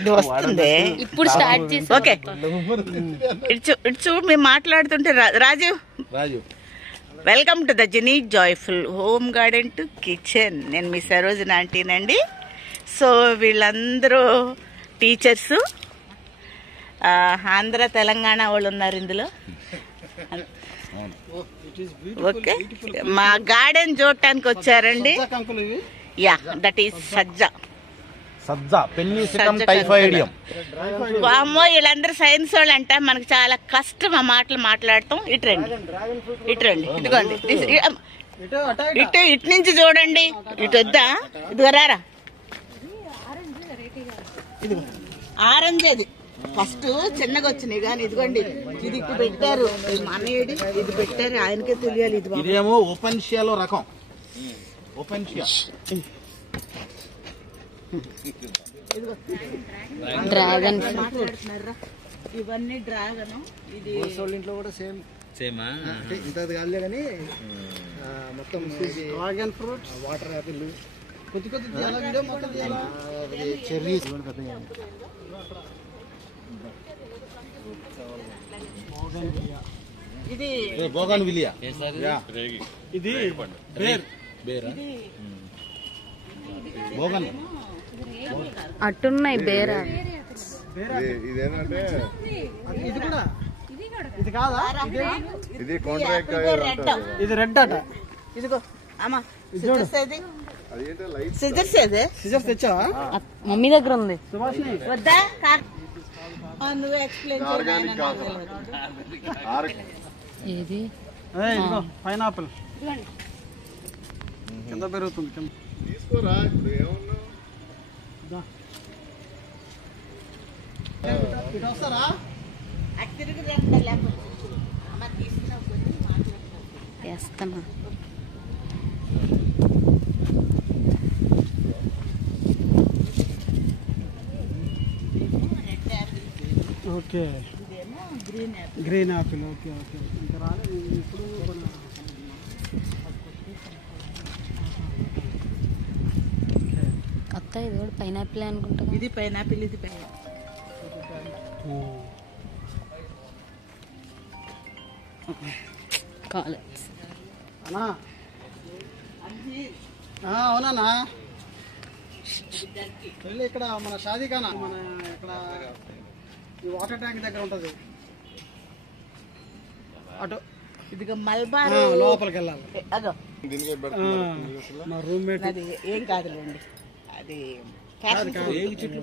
ఇది వస్తుంది ఇప్పుడు స్టార్ట్ చేసి. ఓకే ఇటు చూడు మేము మాట్లాడుతుంటే Rajeev welcome to the genie joyful home garden to kitchen. నేను మీ సరోజిని ఆంటీనండి. సో వీళ్ళందరూ టీచర్స్, ఆంధ్ర తెలంగాణ వాళ్ళు ఉన్నారు ఇందులో. ఓకే మా గార్డెన్ చూడటానికి వచ్చారండి. యా దట్ ఈస్ సజ్జా. అమ్మో వీళ్ళందరూ సైన్స్ వాళ్ళు అంట. మనకు చాలా కష్టం ఆ మాటలు మాట్లాడటం. ఇటురండి ఇదిగోండి ఇటు నుంచి చూడండి. ఇటు వద్దా? ఇదిగో రారా. ఆరెంజ్ అది ఫస్ట్ చిన్నగా వచ్చినాయి కానీ ఇదిగోండి ఇది ఇటు పెట్టారు. మనయ్యడి ఇది పెట్టారు, ఆయనకే తెలియాలి. ఇదేమో ఓపెన్ షియాలో రకం. ఓపెన్ షియా డ్రాగన్ మాట్లాడుతున్నారా? ఇవన్నీ డ్రాగన్. ఇది ఇంట్లో కూడా సేమ్ ఇంత కాదులే కానీ మొత్తం డ్రాగన్ ఫ్రూట్స్, వాటర్ యాపిల్, కొద్ది కొద్ది వీడియో మొత్తం చెర్రీస్. ఇది బోగన్విలియా. ఇది బోగన్ అట్టున్నాయి బేరా. ఇదేంటంటే ఇది కూడా ఇది కాదా? ఇది ఇది రెడ్ అట. ఇదిగో అమ్మా సిజర్స్ ఏది? అదేంటో లైట్ సిజర్స్ ఏది? సిజర్స్ తెచ్చావా? మమ్మీ దగ్గర ఉంది. సుభాష్ని వద్దా? నువ్వు ఎక్స్ప్లెయిన్ ఏది? ఇదిగో పైనాపిల్ కింద పెరుగుతుంది. కింద తీసుకోరా. ఇప్పుడు ఏమన్నా ఇటు వస్తారా? వేస్తున్నా. Okay green Apple. Okay okay ఇంకా రాలేదు ఇప్పుడు. అత్త ఇది కూడా పైనాపిల్ అనుకుంటా. ఇది పైనాపిల్. ఇది పైనాపిల్. కాలేజ్ అన్నా అవునా? వెళ్ళి ఇక్కడ మన షాదీఖానా, మన ఇక్కడ ఈ వాటర్ ట్యాంక్ దగ్గర ఉంటది. అటు ఇదిగో మల్బార్ లోపలికి వెళ్ళాలి. అదో మా రూమ్మేట్. అది ఏం కాదులేండి. అది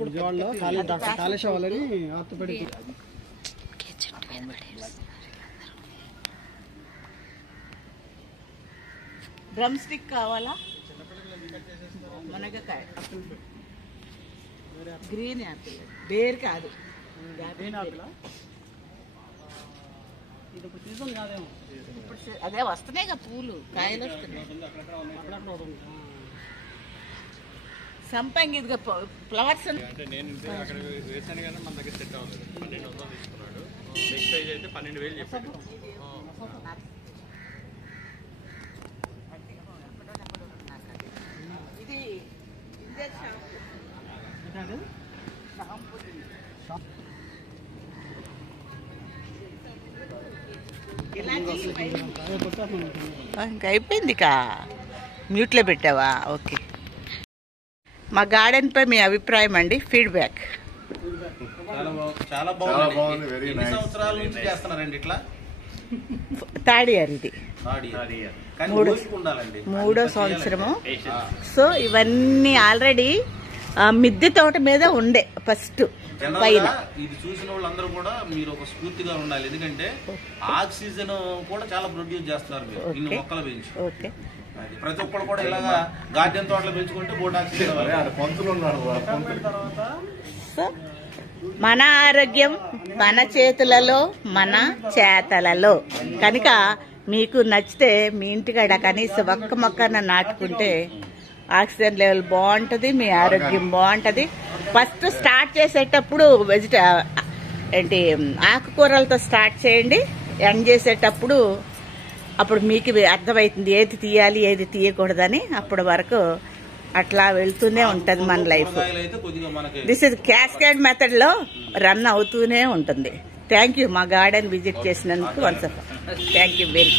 విజయవాడలో డాక్టర్ కాళేశ్వర వాళ్ళని ఆర్తోపెడిక్. డ్రమ్ స్టిక్ కావాలా? మునగకాయ, గ్రీన్ యాపిల్, బేర్ కాదు. గ్రీన్ యాపిల్ ఇది ఇప్పుడు సీజన్ కాదేమో. ఇప్పుడు అదే వస్తున్నాయి కదా పూలు, కాయలు వస్తున్నాయి. సంపంగి ఇదిగా ఫ్లవర్స్. అంటే నేను అక్కడ వేసాను కానీ మన దగ్గర సెట్ అవుతుంది. 1200 తీసుకున్నాడు. నెక్స్ట్ సైజ్ అయితే 12,000 చెప్పాడు. ఇది ఇంకా అయిపోయింది కా. మ్యూట్లో పెట్టావా? ఓకే. మా గార్డెన్ పై మీ అభిప్రాయం అండి, ఫీడ్బ్యాక్. చాలా బాగుంది. ఎన్ని సంవత్సరాల నుంచి చేస్తున్నారండి ఇట్లా? థర్డ్ ఇయర్ ఇది, మూడో సంవత్సరము. సో ఇవన్నీ ఆల్రెడీ మిద్దె తోట మీద ఉండే ఫస్ట్ పైన. ఇది చూసిన వాళ్ళందరూ కూడా మీరు ఒక స్ఫూర్తిగా ఉండాలి. ఎందుకంటే ఆక్సిజన్ కూడా చాలా ప్రొడ్యూస్ చేస్తున్నారు మీరు ఇన్ని మొక్కలు పెంచి. ఓకే ప్రతి ఒక్కరు కూడా ఇలాగా గార్డెన్ తోటలో పెంచుకుంటే బోర్డు ఆక్సిజన్. సో మన ఆరోగ్యం మన చేతులలో, మన చేతలలో. కనుక మీకు నచ్చితే మీ ఇంటికాడ కనీసం ఒక్క మొక్కన నాటుకుంటే ఆక్సిజన్ లెవెల్ బాగుంటుంది, మీ ఆరోగ్యం బాగుంటుంది. ఫస్ట్ స్టార్ట్ చేసేటప్పుడు ఆకుకూరలతో స్టార్ట్ చేయండి. ఎండ్ చేసేటప్పుడు అప్పుడు మీకు అర్థమవుతుంది ఏది తీయాలి ఏది తీయకూడదని. అప్పటి వరకు అట్లా వెళ్తూనే ఉంటది మన లైఫ్. కూరగాయలు అయితే కొద్దిగా మనకి దిస్ ఇస్ క్యాస్కేడ్ మెథడ్ లో రన్ అవుతూనే ఉంటుంది. థ్యాంక్ యూ మా గార్డెన్ విజిట్ చేసినందుకు వన్స్ థ్యాంక్ యూ వెరీ